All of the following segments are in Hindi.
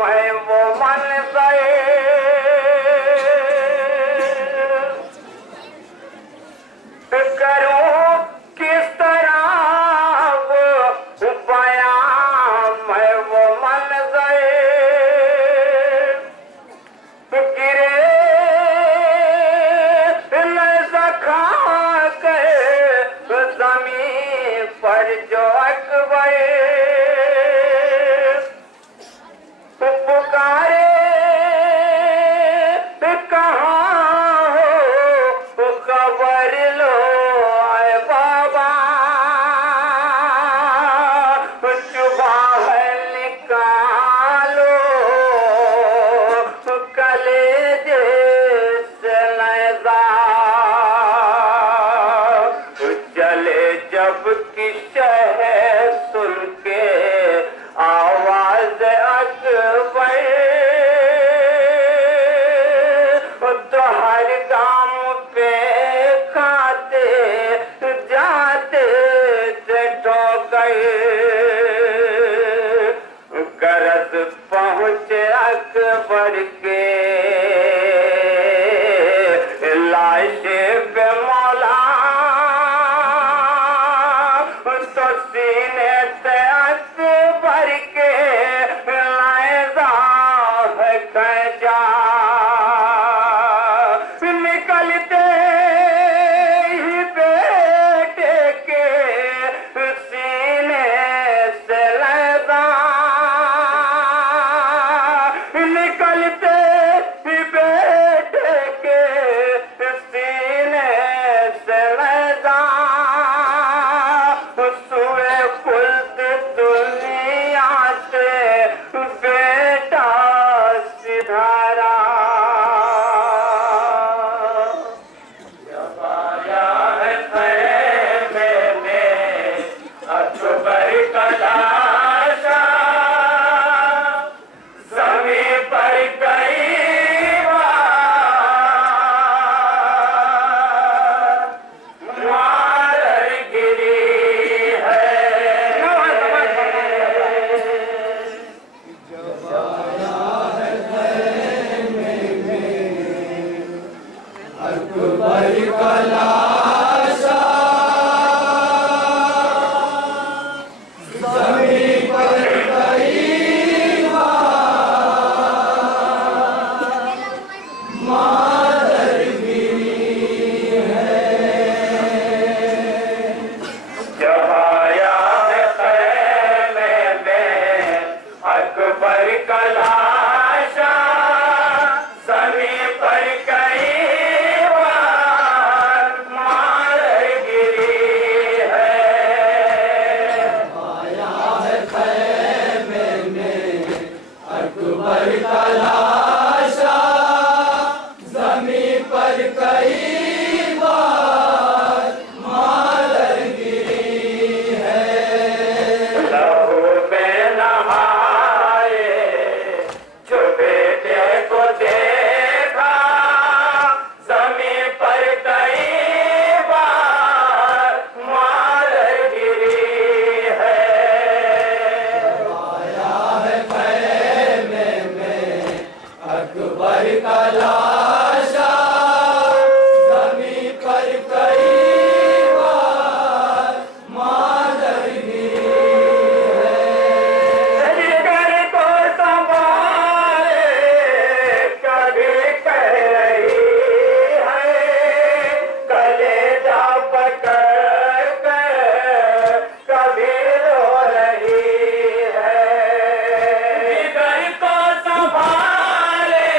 मैं वो मन गए करूं किस तरह वो बयां मैं वो मन गए गिरे लज़ा खा के ज़मीन पर जो अकबरे पुकारे कहाँ हो खबर लो आए बाबा चुबाह निकालो कलेजे से नज़ा चले जब कि शहर सुन के आवाज अकबर तो हर गांव पे खाते जाते थे ठोकर गरज पहुंचे अकबर के लाशे पे मौला तो सीने से अकबर के लायदा है खजा निकलते ही बेटे के सीने से लैदा निकलते ही बेटे के सीने से लैदा सुए कुल दुनिया से बेटा सिधारा आया है खैमे में अकबर का लाशा ज़मीन पर कई बार मार गिरी है अकबर का लाशा ज़मीन पर कई बार मार गिरी जब आया है खैमे में अकबर का लाशा ज़मीन पर कई बार मार गिरी है आया है खैमे में अकबर का लाशा ज़मीन पर कई बार मार गिरी है लहू में नहाए जो बेटे को देखा ज़मीन पर कई बार मार गिरी है आया है खैमे में अकबर का लाशा ज़मीन पर कई बार मार गिरी है जिगर को संभाले कभी कह रही है कलेजा पकड़ कर कभी रो रही है जिगर को संभाले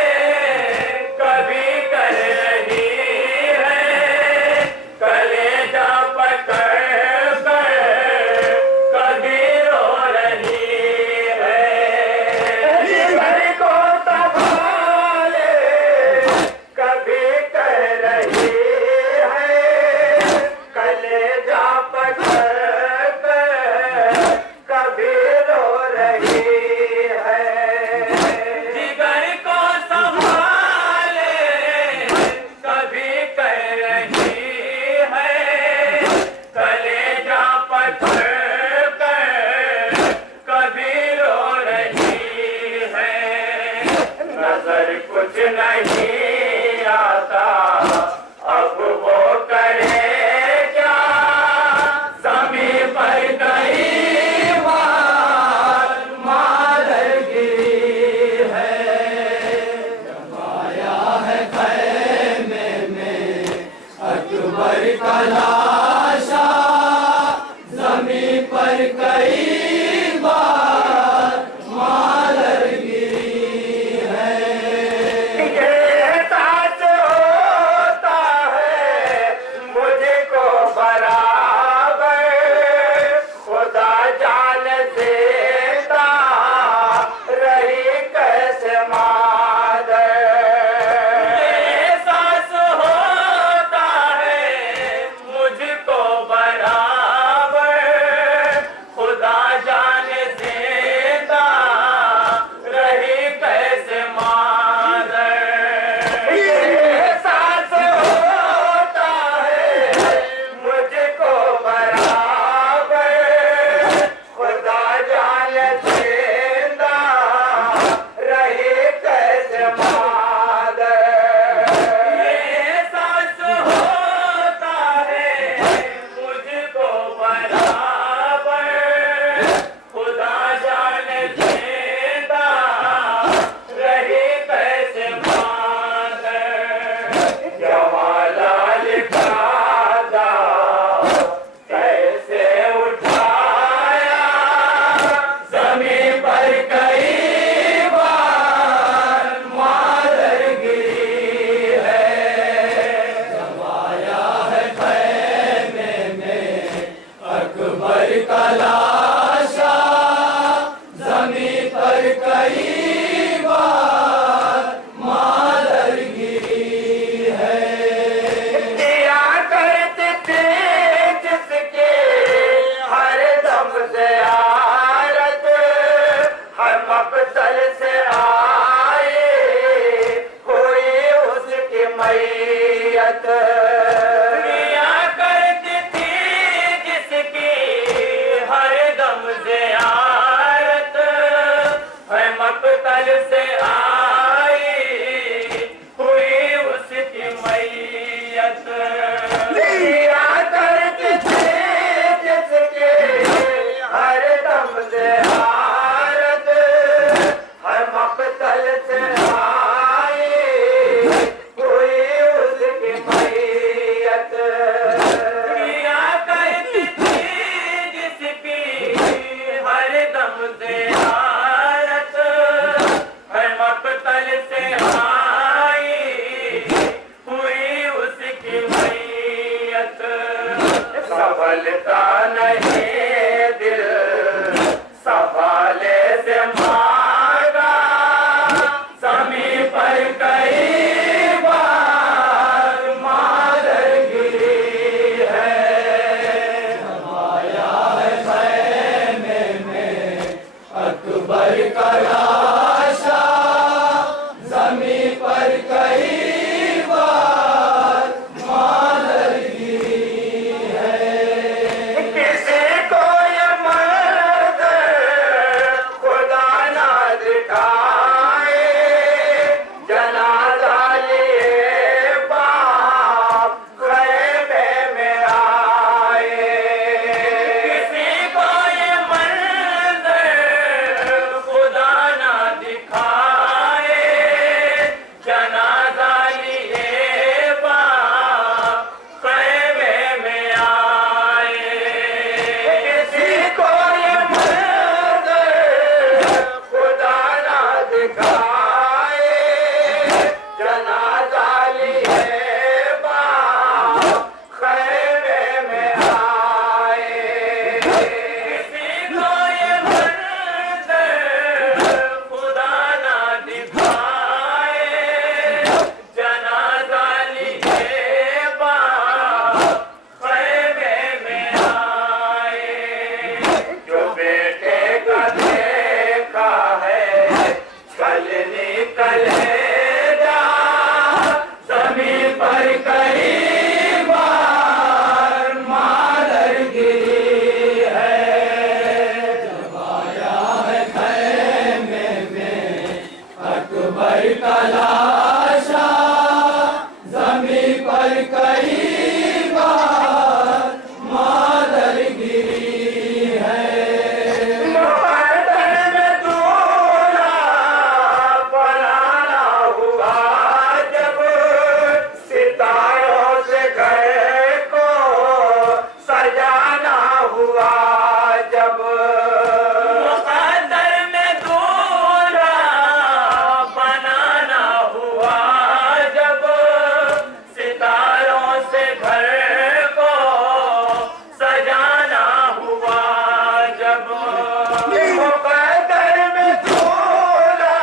नजर कुछ नहीं आता, अब वो करे क्या, ज़मीं पर कई बार मादर गिरी है, जमाया है खैमे में अकबर का लाशा, जमीन पर कई बार मादर गिरी है। ये एहसास होता है मुझको बराबर, खुदा जान देता रही कैसे मादर। ये एहसास होता है मुझको बराबर, खुदा जान देता रही कैसे मादर। ये एहसास होता है मुझको बराबर, खुदा जान देता रही कैसे मादर। ये एहसास होता है मुझको बराबर, खुदा जान देता रही कैसे मादर। जवालाल का दाव कैसे उठाया, जमीन पर कई बार मादर गिरी है, जमाया है खैमे में अकबर का लाशा, जमीन पर कई बार मादर गिरी है। दिया करते थे जिसके हर दम ज़ियारत, हर मक़तल से आए हुई उसकी मैयत। दिया करते थे जिसकी हर दम ज़ियारत, हर मक़तल से आई हुई उसकी मैयत। दिया करते थे जिसके हर दम ज़ियारत, हर पर का लाशा जमी पर कई बार मादर गिरी है। मुकद्दर में दूल्हा बनाना हुआ जब सितारों से घर को सजाना हुआ जब। मुकद्दर में दूल्हा बनाना हुआ जब सितारों से घर को सजाना हुआ जब। मुकद्दर में दूल्हा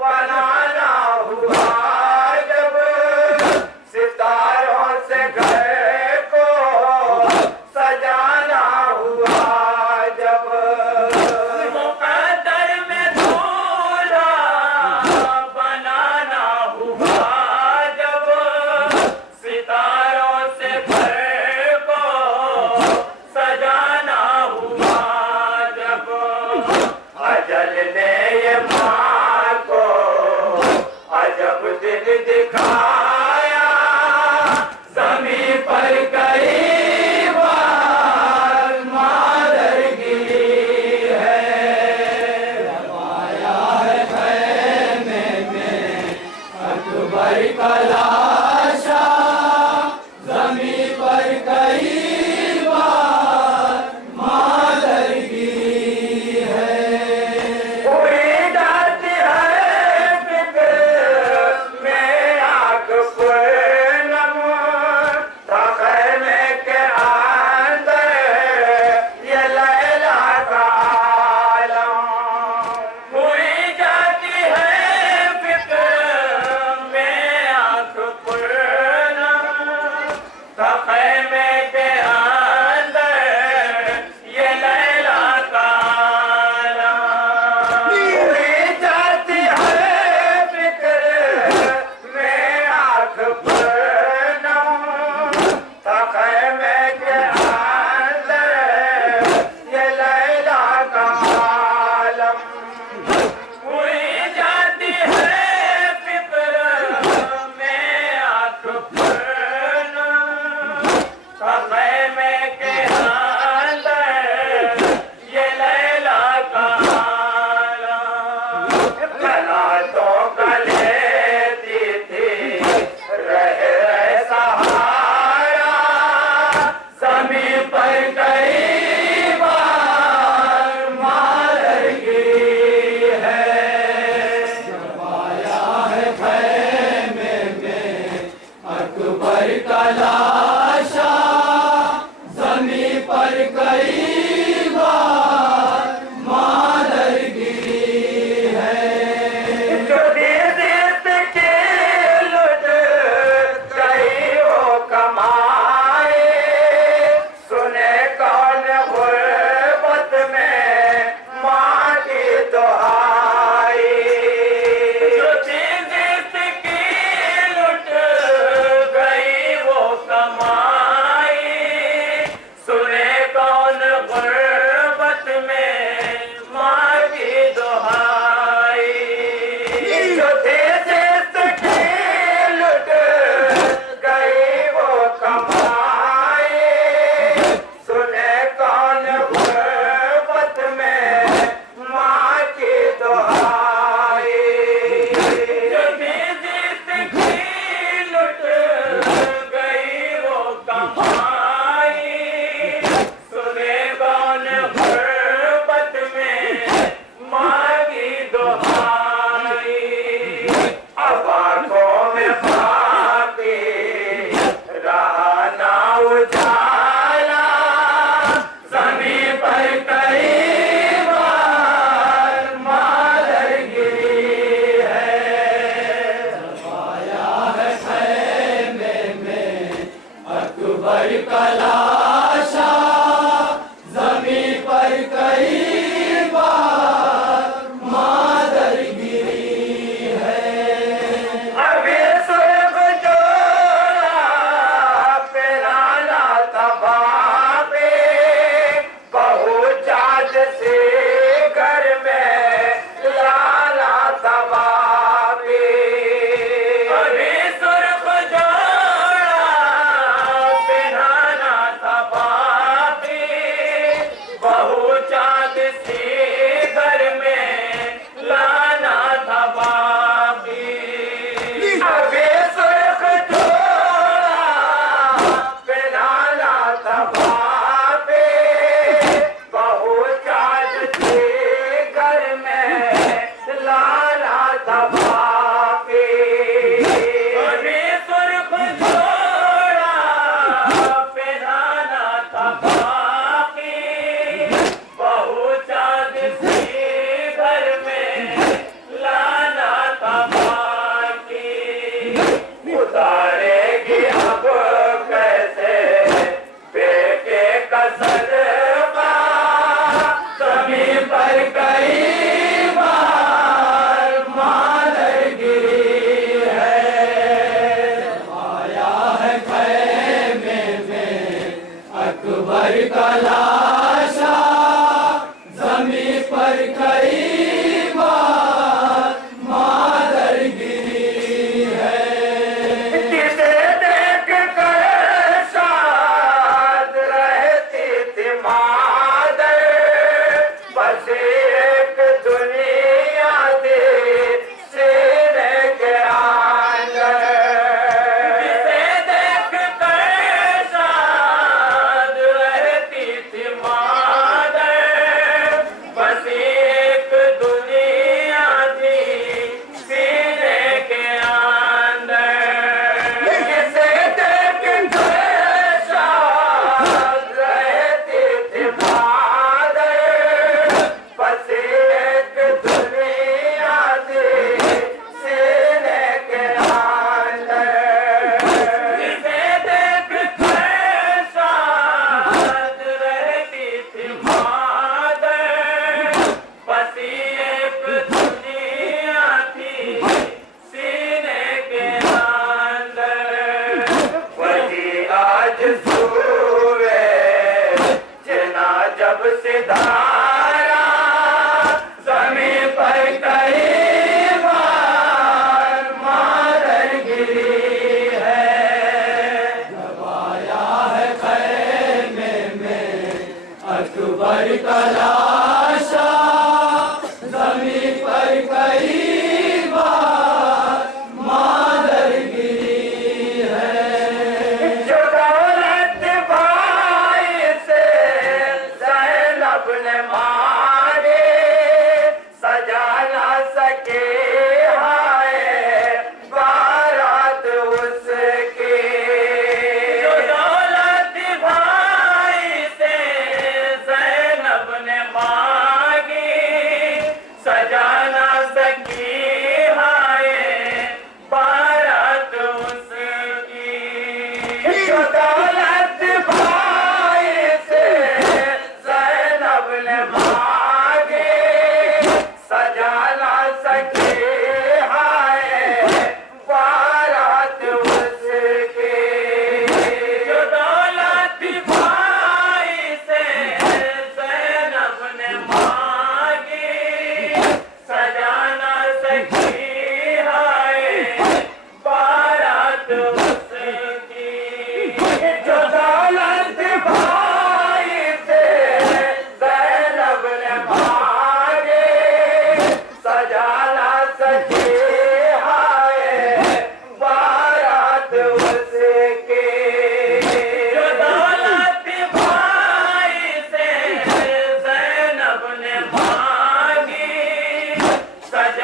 बनाना हुआ जब सितारों से घर को सजाना हुआ जब। मुकद्दर में दूल्हा बनाना हुआ जब सितारों से घर को सजाना हुआ जब। अजल ने ये माँ को अजब दिन दिखाया जमी पर कई बार मादर गिरी है। रवाया है खैमे में अकबर का लाशा जमी पर कई बार मादर गिरी है। उड़ी जाती है फिक्र में आग पूनम खैमे के अंदर ये लैला का आलम। उड़ी जाती है फिक्र में आग पूनम खैमे के अंदर ये लैला का आलम। उड़ी जाती है फिक्र में आँख पूनम खैमे के अंदर ये लैला का आलम। उड़ी जाती है फिक्र में आँख पूनम खैमे के अंदर ये लैला का आलम। कलातों का लेती थी रहे सहारा जमी पर कई बार मादर गिरी है। रवाया है खैमे में अकबर का लाशा जमी पर कई बार मादर गिरी है। जो सजा